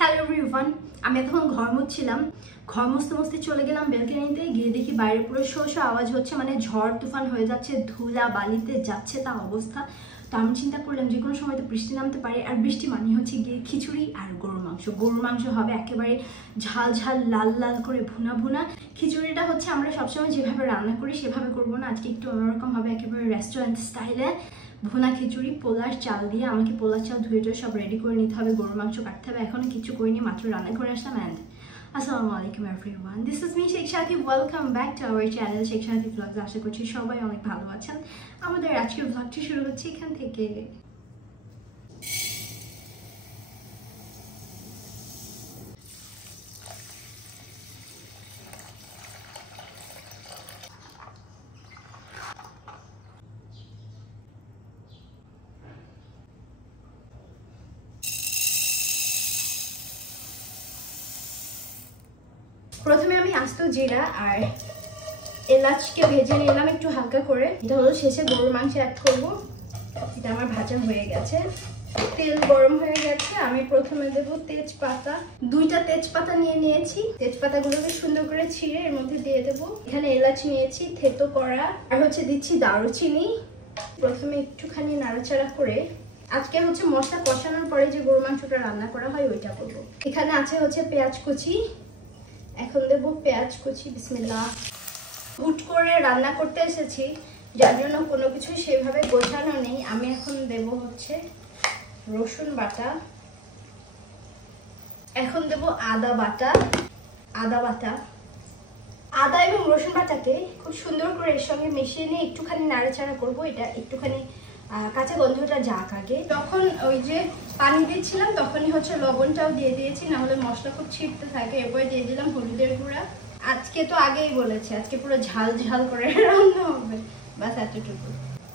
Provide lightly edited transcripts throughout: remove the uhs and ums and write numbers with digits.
Hello everyone, আমি এখন ঘর মুছছিলাম। ঘর মুছতে মুছতে চলে গেলাম ব্যালকনিতে, গিয়ে দেখি বাইরে পুরো শো শো আওয়াজ হচ্ছে, মানে ঝড় তুফান হয়ে যাচ্ছে, ধুলা বালিতে যাচ্ছে তা অবস্থা। তো আমি চিন্তা করলাম যে কোনো সময় তো বৃষ্টি নামতে পারে, আর বৃষ্টি মানে হচ্ছে গিয়ে খিচুড়ি আর গরুর মাংস হবে একেবারে ঝাল ঝাল লাল লাল করে ভুনা ভুনা। খিচুড়িটা হচ্ছে আমরা সবসময় যেভাবে রান্না করি সেভাবে করবো না, আজকে একটু অন্যরকম হবে, একেবারে রেস্টুরেন্ট স্টাইলে ভুনা খিচুড়ি। পোলার চাল দিয়ে, আমাকে পোলার চাল ধুয়ে টুয়ে সব রেডি করে নিতে হবে, গরুর মাংস কাটতে হবে, এখনো কিছু করিনি, মাত্র রান্না করে আসলাম। অ্যান্ড আসসালামু আলাইকুম everyone, this is me Sheikh Sathi, welcome back to our channel Sheikh Sathi blogs. আশা করছি সবাই অনেক ভালো আছেন। আমাদের আজকের ব্লগটি শুরু হচ্ছে এখান থেকে। প্রথমে আমি আস্ত জিরা আর এলাচকে ভেজে নিলাম একটু হালকা করে। এটা হলো শেষে গরুর মাংস অ্যাড করবো। এটা আমার ভাজা হয়ে গেছে, তেল গরম হয়ে গেছে। আমি প্রথমে দেবো তেজপাতা, 2টা তেজপাতা নিয়ে নিয়েছি। তেজপাতাগুলোকে সুন্দর করে ছিঁড়ে এর মধ্যে দিয়ে দেবো। এখানে এলাচ নিয়েছি থেতো করা, আর হচ্ছে দিচ্ছি দারুচিনি। প্রথমে একটুখানি নাড়াচাড়া করে, আজকে হচ্ছে মশলা কষানোর পরে যে গরুর মাংসটা রান্না করা হয় ওইটা করবো। এখানে আছে হচ্ছে পেঁয়াজ কুচি, এখন দেবো পেঁয়াজ কুচি। বিসমিল্লাহ। হুট করে রান্না করতে এসেছি, যার জন্য কোনো কিছু সেভাবে গোছানো নেই। আমি এখন দেব হচ্ছে রসুন বাটা, এখন দেব আদা বাটা। আদা এবং রসুন বাটাকে খুব সুন্দর করে এর সঙ্গে মিশিয়ে নিয়ে একটুখানি নাড়াচাড়া করবো। এটা একটুখানি কাঁচা গন্ধটা যাক আগে। যখন ওই যে পানি দিয়েছিলাম তখনই হচ্ছে লবণটাও দিয়ে দিয়েছি, না হলে মশলা খুব ছিটতে থাকে। এরপরে দিয়ে দিলাম হলুদের গুঁড়া। আজকে তো আগেই বলেছি আজকে পুরো ঝাল ঝাল করে রান্না হবে, বাস এতটুকু।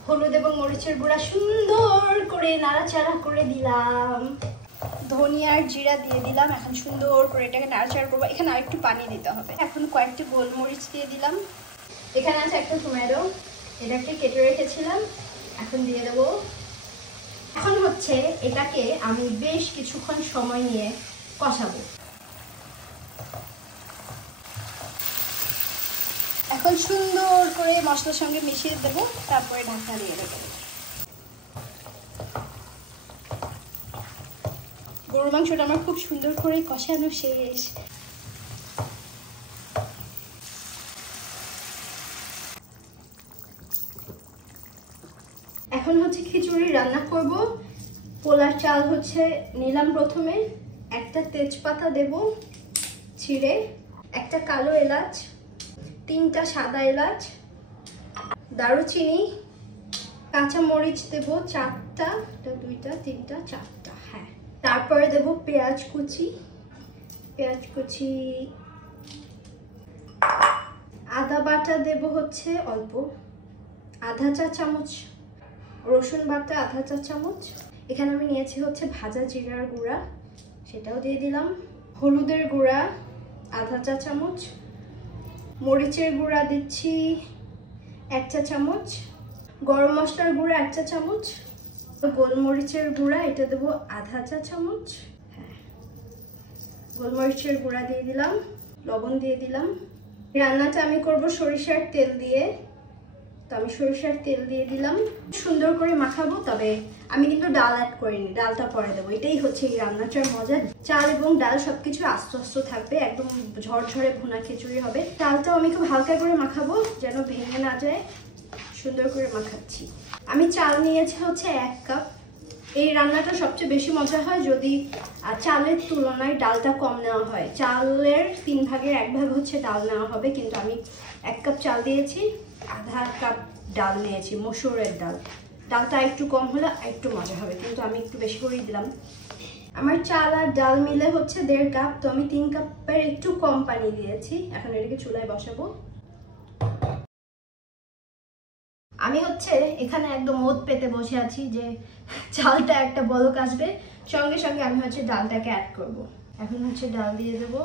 হলুদ এবং মরিচের গুঁড়া সুন্দর করে নাড়াচাড়া করে দিলাম। ধনিয়ার জিরা দিয়ে দিলাম। এখন সুন্দর করে এটাকে নাড়াচাড়া করবো। এখানে আরেকটু পানি দিতে হবে। এখন কয়েকটি গোলমরিচ দিয়ে দিলাম। এখানে আছে একটা টমেটো, এটাকে কেটে রেখেছিলাম, এখন দিয়ে দেবো। এখন হচ্ছে এটাকে আমি বেশ কিছুক্ষণ সময় নিয়ে কষাবো। এখন সুন্দর করে মশলার সঙ্গে মিশিয়ে দেবো, তারপরে ঢাকা দিয়ে দেবো। গরুর মাংসটা আমার খুব সুন্দর করে কষানো শেষ। এখন হচ্ছে খিচুড়ি রান্না করব। পোলার চাল হচ্ছে নিলাম, প্রথমে একটা তেজপাতা দেব ছিঁড়ে, একটা কালো এলাচ, 3টা সাদা এলাচ, দারুচিনি, কাঁচা মরিচ দেব 4টা, 2টা 3টা 4টা, হ্যাঁ। তারপরে দেব পেঁয়াজ কুচি, আদা বাটা দেব হচ্ছে অল্প, আধা চা চামচ, রসুন বাটা আধা চা চামচ। এখানে আমি নিয়েছি হচ্ছে ভাজা জিরার গুঁড়া, সেটাও দিয়ে দিলাম। হলুদের গুঁড়া আধা চা চামচ, মরিচের গুঁড়া দিচ্ছি 1 চা চামচ, গরম মশলার গুঁড়া 1 চা চামচ, গোলমরিচের গুঁড়া এটা দেবো আধা চা চামচ, হ্যাঁ। গোলমরিচের গুঁড়া দিয়ে দিলাম, লবণ দিয়ে দিলাম। রান্নাটা আমি করব সরিষার তেল দিয়ে, তো আমি সরিষার তেল দিয়ে দিলাম। সুন্দর করে মাখাবো, তবে আমি কিন্তু ডাল অ্যাড করিনি, ডালটা পরে দেবো। এটাই হচ্ছে এই রান্নাটার মজা। চাল এবং ডাল সবকিছু আস্তে আস্তে থাকবে, একদম ঝরঝরে ভুনা খিচুড়ি হবে। চালটাও আমি খুব হালকা করে মাখাবো যেন ভেঙে না যায়, সুন্দর করে মাখাচ্ছি। আমি চাল নিয়েছি হচ্ছে 1 কাপ। এই রান্নাটা সবচেয়ে বেশি মজা হয় যদি চালের তুলনায় ডালটা কম নেওয়া হয়। চালের 3 ভাগের 1 ভাগ হচ্ছে ডাল নেওয়া হবে, কিন্তু আমি 1 কাপ চাল দিয়েছি, আধা কাপ ডাল নিয়েছি, মসুরের ডাল। ডালটা একটু কম হলে একটু মজা হবে, কিন্তু আমি একটু বেশি করেই দিলাম। আমার চাল আর ডাল মিলে হচ্ছে 1.5 কাপ, তো আমি 3 কাপের একটু কম পানি দিয়েছি। এখন এটাকে চুলায় বসাবো। আমি হচ্ছে এখানে একদম ওত পেতে বসে আছি যে চালটা একটা বলক আসবে, সঙ্গে সঙ্গে আমি হচ্ছে ডালটাকে অ্যাড করব। এখন হচ্ছে ডাল দিয়ে দেবো।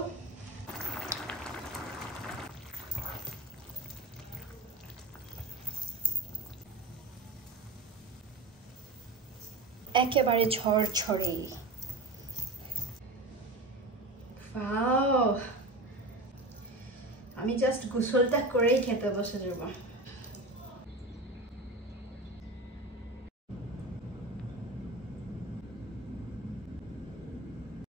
একেবারে ঝরঝরে। ওয়াও, আমি জাস্ট গোসলটা করেই খেতে বসে যাব।